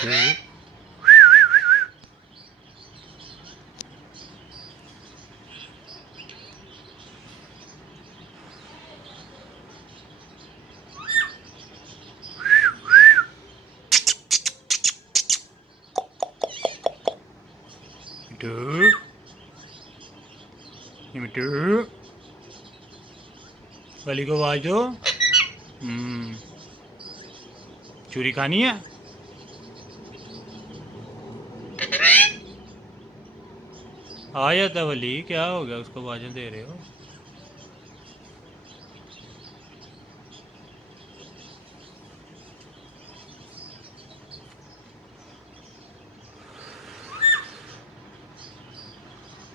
मिठू मिठू मिठू वाली को आवाज दो। चूरी खानी है। आ जाता वली, क्या हो गया उसको आवाजें दे रहे हो।